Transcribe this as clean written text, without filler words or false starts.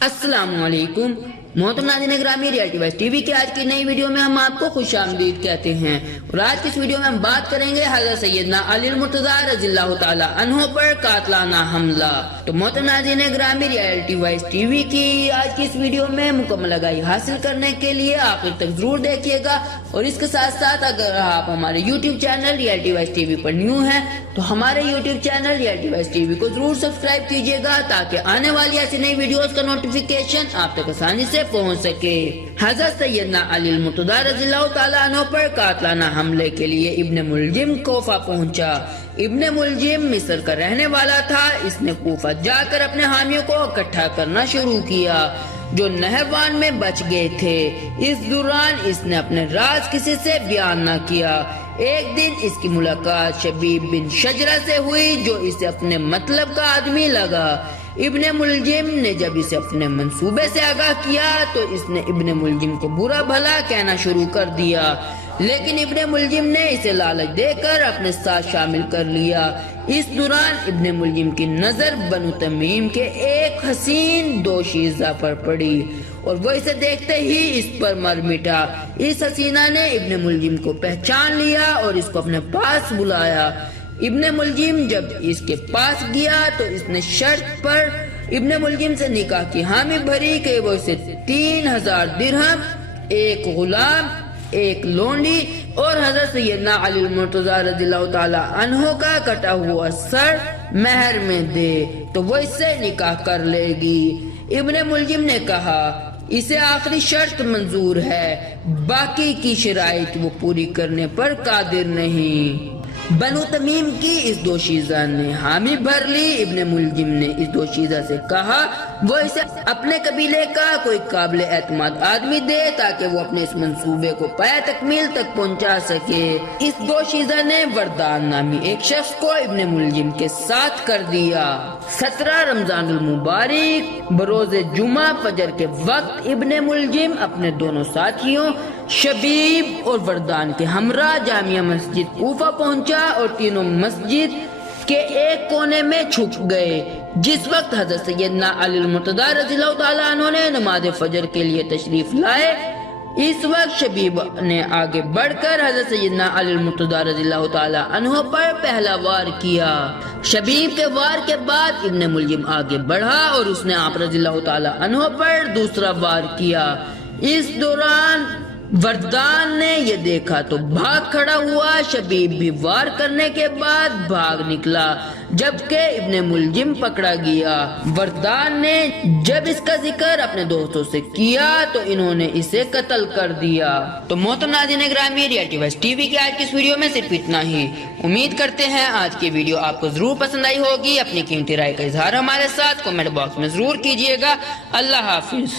अस्सलाम वालेकुम मोहतरम नाज़रीन ग्रामी, रियलिटी वाइज टीवी की आज की नई वीडियो में हम आपको खुश आमदीद कहते हैं। और आज की इस वीडियो में हम बात करेंगे हज़रत सैयदना अली मुर्तज़ा रज़ियल्लाहु ताला अन्हु पर कातिलाना हमला। तो मोहतरम नाज़रीन ग्रामी, रियलिटी वाइज टीवी की आज की इस वीडियो में मुकम्मल आगाही हासिल करने के लिए आखिर तक जरूर देखिएगा। और इसके साथ साथ अगर आप हमारे YouTube channel reality wise TV पर न्यू हैं तो हमारे YouTube channel reality wise TV को जरूर सब्सक्राइब कीजिएगा ताकि आने वाली ऐसी नई वीडियोस का नोटिफिकेशन आप तक आसानी से पहुंच सके। हज़रत सैयदना अली मुर्तज़ा रज़ियल्लाहु ताला अन्हु पर कातिलाना हमले के लिए इब्ने मुलजिम कोफा पहुंचा। इब्ने मुलजिम मिस्र का रहने वाला था। इसने कोफा जाकर अपने हामियों को इकट्ठा करना शुरू किया जो नहरवान में बच गए थे। इस दौरान इसने अपने राज किसी से बयान न किया। एक दिन इसकी मुलाकात शबीब बिन शजरा से हुई जो इसे अपने मतलब का आदमी लगा। इब्ने मुलजिम ने जब इसे अपने मंसूबे से आगाह किया तो इसने इब्ने मुलजिम को बुरा भला कहना शुरू कर दिया, लेकिन इब्ने मुलजिम ने इसे लालच देकर अपने साथ शामिल कर लिया। इस दौरान इब्ने मुलजिम की नजर बनु तमीम के एक हसीन दोशीज़ा पर पड़ी और वो इसे देखते ही इस पर मर मिटा। इस हसीना ने इब्ने मुलजिम को पहचान लिया और इसको अपने पास बुलाया। इब्ने मुलजिम जब इसके पास गया तो इसने शर्त पर इब्ने मुलजिम से निकाह की हामी भरी कि वो इसे 3000 दिरहम, एक गुलाम, एक लोंडी और हज़रत सैयदना अली मुर्तज़ा रज़ियल्लाहु ताला अन्हु का कटा हुआ सर महर में दे तो वो इससे निकाह कर लेगी। इब्ने मुलजिम ने कहा इसे आखिरी शर्त मंजूर है, बाकी की शराइत वो पूरी करने पर कादिर नहीं। बनु तमीम की इस दोशीज़ा ने हामी भर ली। इब्ने मुलजिम ने इस दोशीज़ा से कहा वो इसे अपने कबीले का कोई काबिल एतमाद आदमी दे ताकि वो अपने इस मंसूबे को पाया तकमील तक पहुंचा सके। इस दोशीज़ा ने वरदान नामी एक शख्स को इब्ने मुलजिम के साथ कर दिया। 17 रमजानुल मुबारक बरोज़े जुमा फजर के वक्त इब्ने मुलजिम अपने दोनों साथियों शबीब और वरदान के हमरा जामिया मस्जिद कूफा पहुंचा और तीनों मस्जिद के एक कोने में छुप गए। जिस वक्त हज़रत सैयदना अली मुर्तज़ा रज़ियल्लाहु ताला अन्हु ने नमाज फजर के लिए तशरीफ लाए, इस वक्त शबीब ने आगे बढ़कर हज़रत सैयदना अली मुर्तज़ा रज़ियल्लाहु ताला अन्हु पर पहला वार किया। शबीब के वार के बाद इब्ने मुलजिम आगे बढ़ा और उसने आप रज़ियल्लाहु ताला अन्हु पर दूसरा वार किया। इस दौरान वरदान ने ये देखा तो भाग खड़ा हुआ। शबीब भी वार करने के बाद भाग निकला जबकि इब्ने मुलजिम पकड़ा गया। वरदान ने जब इसका जिक्र अपने दोस्तों से किया तो इन्होंने इसे कत्ल कर दिया। तो मोहतरम नाज़रीन ग्रामी, रियलिटी वाइज टीवी की आज की इस वीडियो में सिर्फ इतना ही। उम्मीद करते हैं आज की वीडियो आपको जरूर पसंद आई होगी। अपनी कीमती राय का इजहार हमारे साथ कमेंट बॉक्स में जरूर कीजिएगा। अल्लाह हाफिज।